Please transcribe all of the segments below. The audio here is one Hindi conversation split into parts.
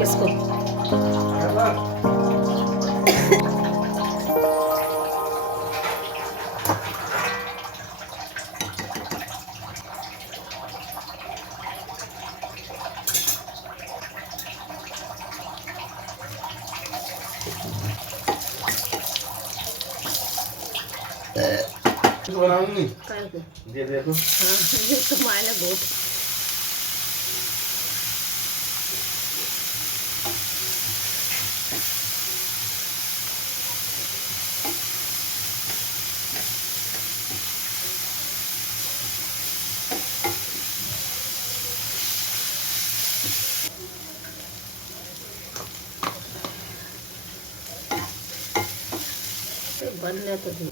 किसको? बनाऊंगी ये देखो। हाँ ये तो मायने बहुत बनने तो दी।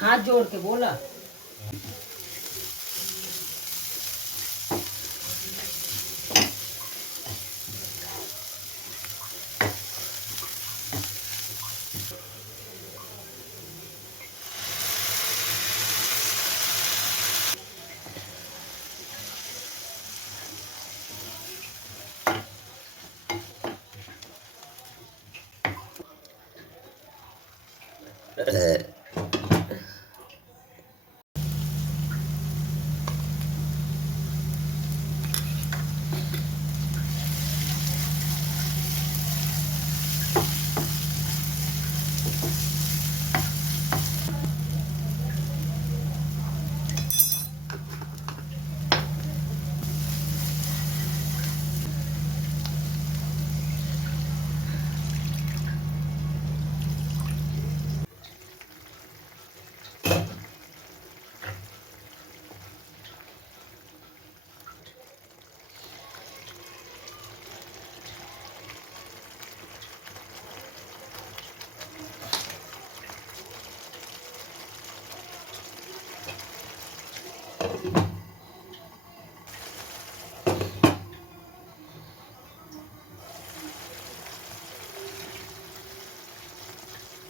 हाथ जोड़ के बोला।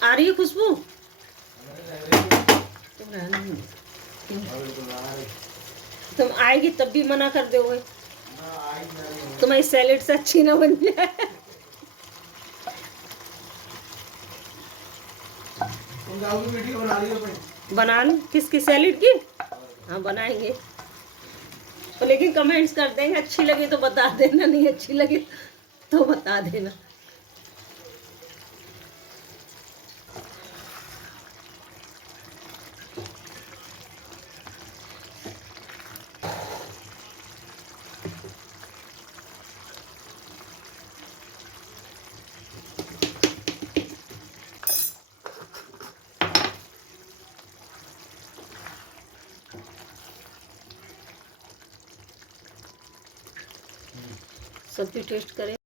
आ रही है खुशबू? तुम आएगी तब भी मना कर दोगे। तुम्हारी सैलेड से अच्छी ना बन जाए। बना लो किसकी सैलेड की? हाँ बनाएंगे तो, लेकिन कमेंट्स कर देंगे, अच्छी लगे तो बता देना, नहीं अच्छी लगे तो बता देना। सब भी टेस्ट करें।